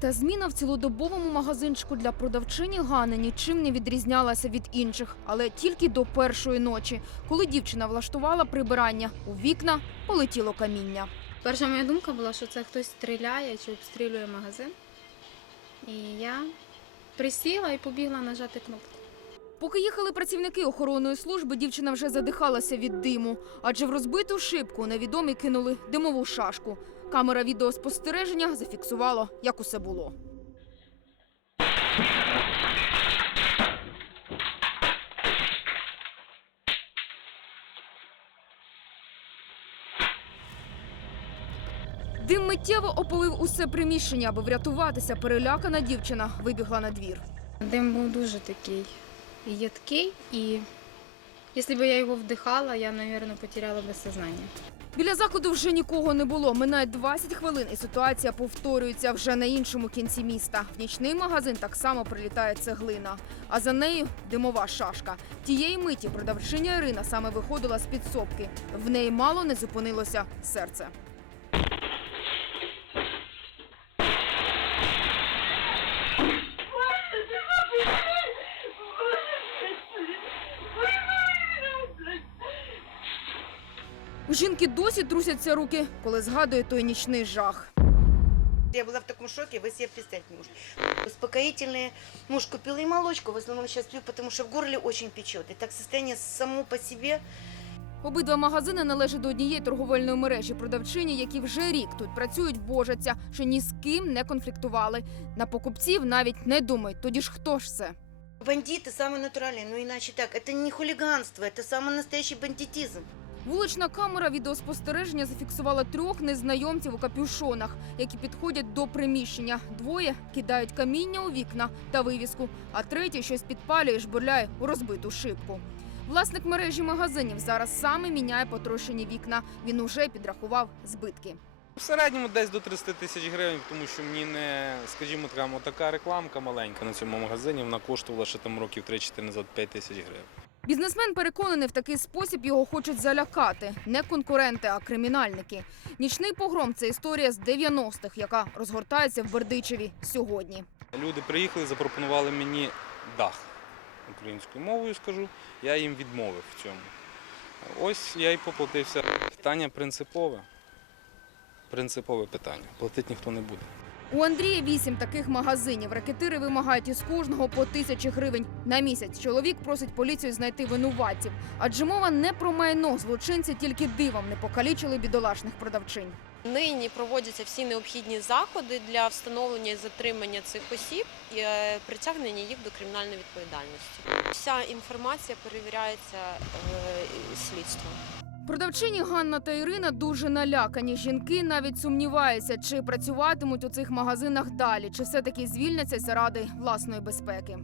Та зміна в цілодобовому магазинчику для продавчині Гани нічим не відрізнялася від інших, але тільки до першої ночі, коли дівчина влаштувала прибирання, у вікна полетіло каміння. Перша моя думка була, що це хтось стріляє чи обстрілює магазин. І я присіла і побігла нажати кнопку. Поки їхали працівники охоронної служби, дівчина вже задихалася від диму, адже в розбиту шибку невідомі кинули димову шашку. Камера відеоспостереження зафіксувала, як усе було. Дим миттєво опалив усе приміщення, аби врятуватися. Перелякана дівчина вибігла на двір. Дим був дуже такий їдкий, і якщо б я його вдихала, я, мабуть, потеряла би сознання. Біля закладу вже нікого не було. Минає 20 хвилин, і ситуація повторюється вже на іншому кінці міста. В нічний магазин так само прилітає цеглина, а за нею димова шашка. Тієї миті продавчиня Ірина саме виходила з підсобки. В неї мало не зупинилося серце. У жінки досі трусяться руки, коли згадує той нічний жах. Я была в таком шоке, вы себе представить не можете. Успокоительные. Муж купил и молочку, в основном сейчас пью, потому что в горле очень печет. И так состояние само по себе. Обидва магазини належать до однієї торговельної мережі. Продавчині, які вже рік тут працюють, божаться, що ні з ким не конфліктували. На покупців навіть не думають. Тоді ж хто ж це? Бандиты самые натуральные, ну иначе так. Это не хулиганство, это самый настоящий бандитизм. Вулична камера відеоспостереження зафіксувала трьох незнайомців у капюшонах, які підходять до приміщення. Двоє кидають каміння у вікна та вивіску, а третій щось підпалює, і жбурляє у розбиту шибку. Власник мережі магазинів зараз саме міняє потрощені вікна. Він уже підрахував збитки. В середньому десь до 30 тисяч гривень, тому що мені не, скажімо так, така рекламка маленька на цьому магазині, вона коштувала ще там років 3-4 назад 5 тисяч гривень. Бізнесмен переконаний, в такий спосіб його хочуть залякати. Не конкуренти, а кримінальники. Нічний погром це історія з 90-х, яка розгортається в Бердичеві сьогодні. Люди приїхали, запропонували мені дах українською мовою, скажу. Я їм відмовив в цьому. Ось я й поплатився. Питання принципове. Принципове питання. Платити ніхто не буде. У Андрія вісім таких магазинів. Ракетири вимагають із кожного по тисячі гривень на місяць. Чоловік просить поліцію знайти винуватців. Адже мова не про майно. Злочинці тільки дивом не покалічили бідолашних продавчинь. Нині проводяться всі необхідні заходи для встановлення і затримання цих осіб і е, притягнення їх до кримінальної відповідальності. Вся інформація перевіряється е, слідством. Продавчині Ганна та Ірина дуже налякані. Жінки навіть сумніваються, чи працюватимуть у цих магазинах далі, чи все таки звільняться заради власної безпеки.